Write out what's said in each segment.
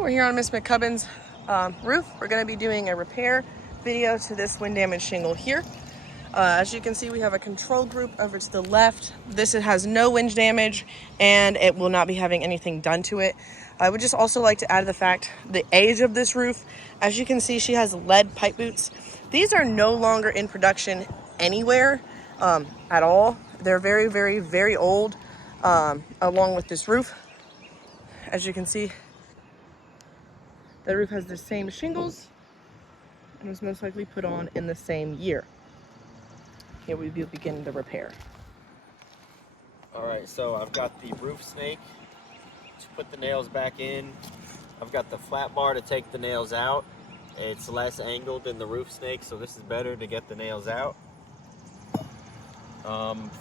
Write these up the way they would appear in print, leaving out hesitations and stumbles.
We're here on Miss Mccubbins' roof. We're going to be doing a repair video to this wind damage shingle here. As you can see, we have a control group over to the left. This has no wind damage and it will not be having anything done to it. I would just also like to add the fact, the age of this roof. As you can see, she has lead pipe boots. These are no longer in production anywhere at all. They're very, very, very old along with this roof. As you can see, the roof has the same shingles and was most likely put on in the same year. Here we will begin the repair. All right, so I've got the roof snake to put the nails back in. I've got the flat bar to take the nails out. It's less angled than the roof snake, so this is better to get the nails out.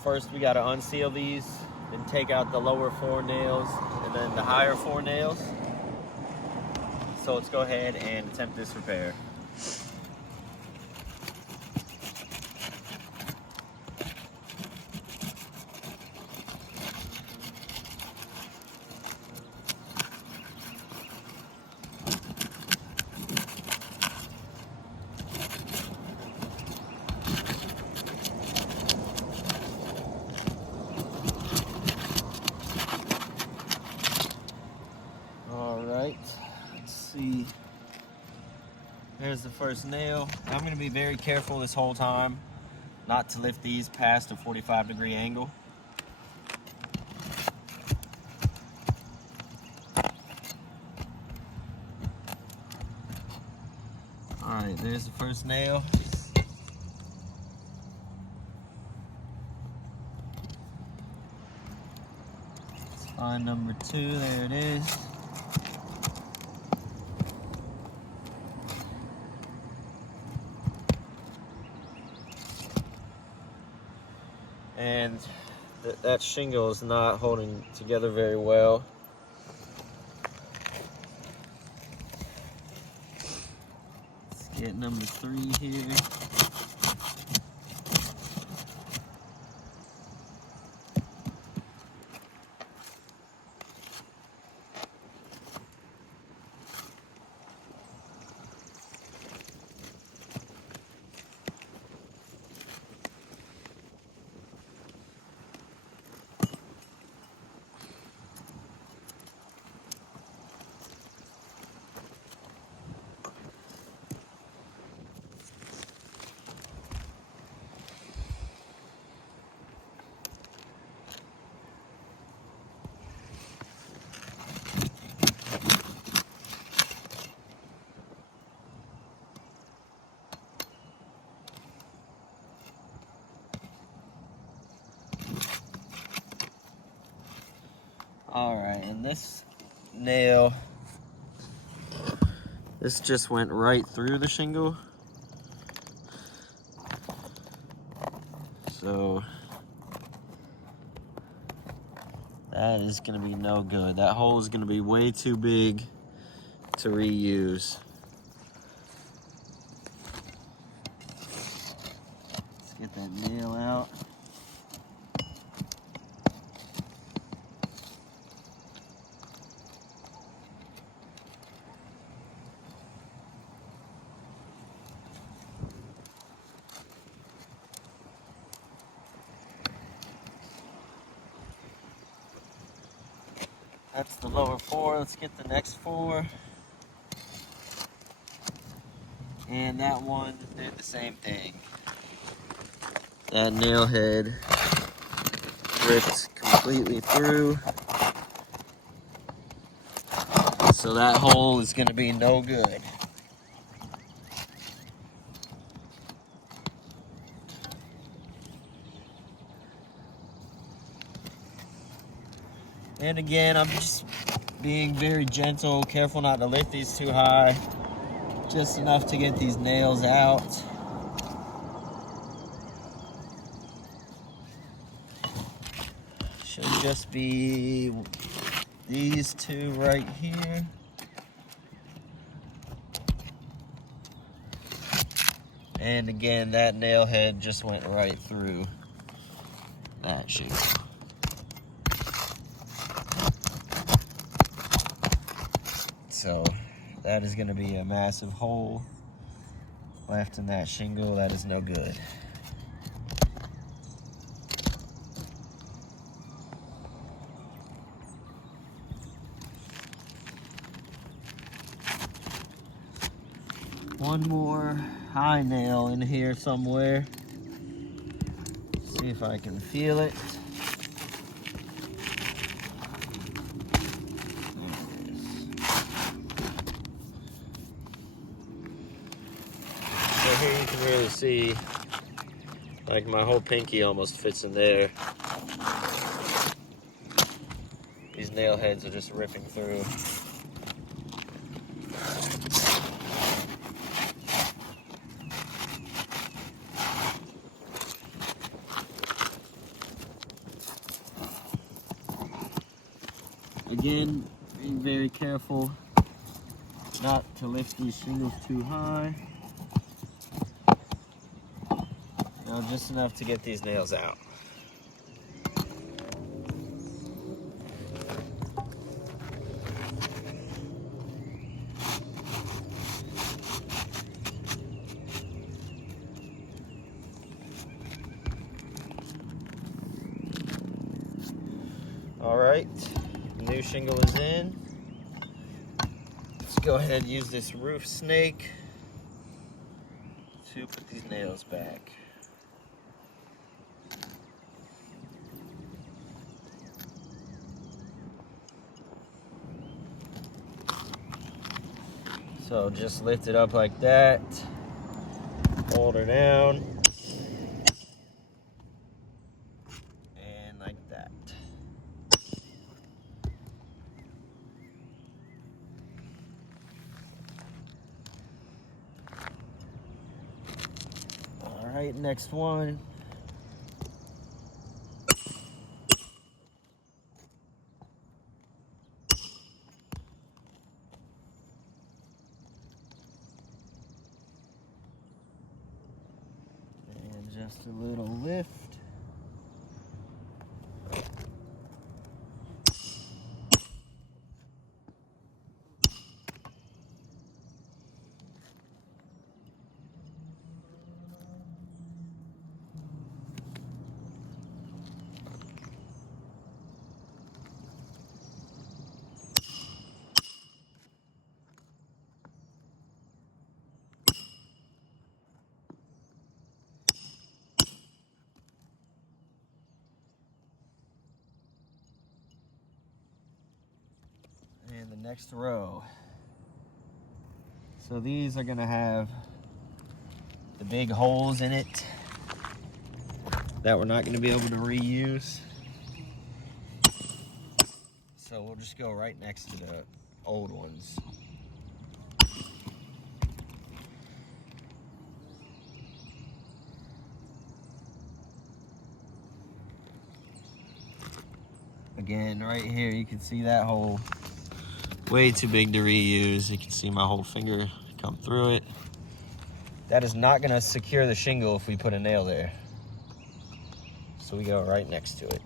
First, we got to unseal these and take out the lower 4 nails and then the higher 4 nails. So let's go ahead and attempt this repair. Let's see. There's the first nail. I'm going to be very careful this whole time not to lift these past a 45-degree angle. Alright, there's the first nail. Let's find number 2. There it is. And that shingle is not holding together very well. Let's get number 3 here. Alright, and this nail, this just went right through the shingle. So that is going to be no good. That hole is going to be way too big to reuse. Let's get that nail out. That's the lower 4. Let's get the next 4. And that one did the same thing. That nail head ripped completely through. So that hole is going to be no good. And again, I'm just being very gentle, careful not to lift these too high. Just enough to get these nails out. Should just be these 2 right here. And again, that nail head just went right through that shingle. so that is going to be a massive hole left in that shingle. That is no good. One more high nail in here somewhere. See if I can feel it. So here you can really see, like, my whole pinky almost fits in there. These nail heads are just ripping through. Again, being very careful not to lift these shingles too high. Now, just enough to get these nails out. All right, the new shingle is in. Let's go ahead and use this roof snake to put these nails back. So just lift it up like that, hold her down, and like that. All right, next one. Just a little lift. And the next row. So these are gonna have the big holes in it that we're not gonna be able to reuse. So we'll just go right next to the old ones. Again, right here, you can see that hole. Way too big to reuse. You can see my whole finger come through it. That is not gonna secure the shingle if we put a nail there. So we go right next to it.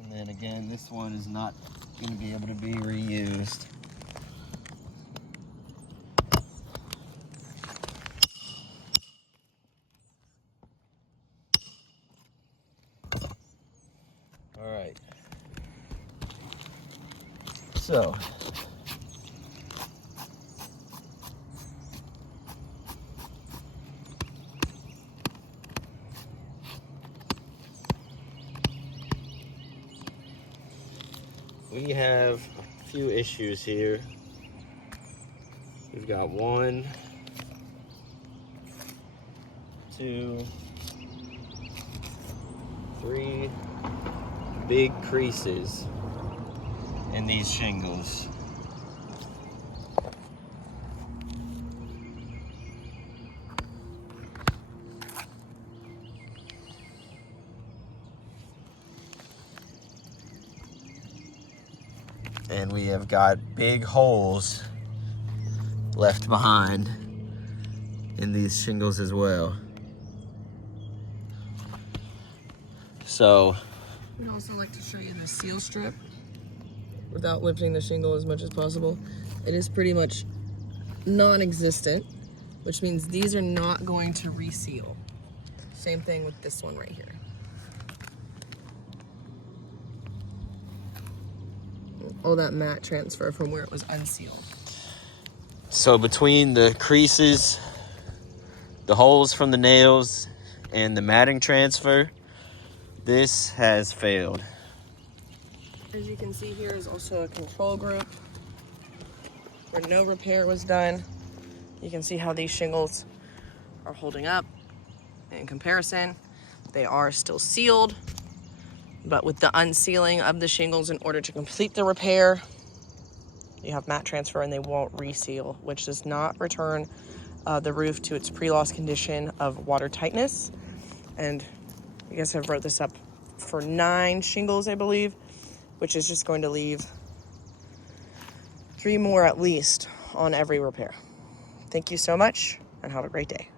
And then again, this one is not going to be able to be reused. All right. So, we have a few issues here. We've got 1, 2, 3 big creases in these shingles. and we have got big holes left behind in these shingles as well. So We'd also like to show you the seal strip without lifting the shingle as much as possible. It is pretty much non-existent, which means these are not going to reseal. Same thing with this one right here. All that mat transfer from where it was unsealed. So between the creases, the holes from the nails, and the matting transfer, this has failed. As you can see, here is also a control group where no repair was done. You can see how these shingles are holding up in comparison. They are still sealed, but with the unsealing of the shingles in order to complete the repair, you have mat transfer and they won't reseal, which does not return the roof to its pre-loss condition of water tightness. And I guess I've wrote this up for 9 shingles, I believe, which is just going to leave 3 more at least on every repair. Thank you so much and have a great day.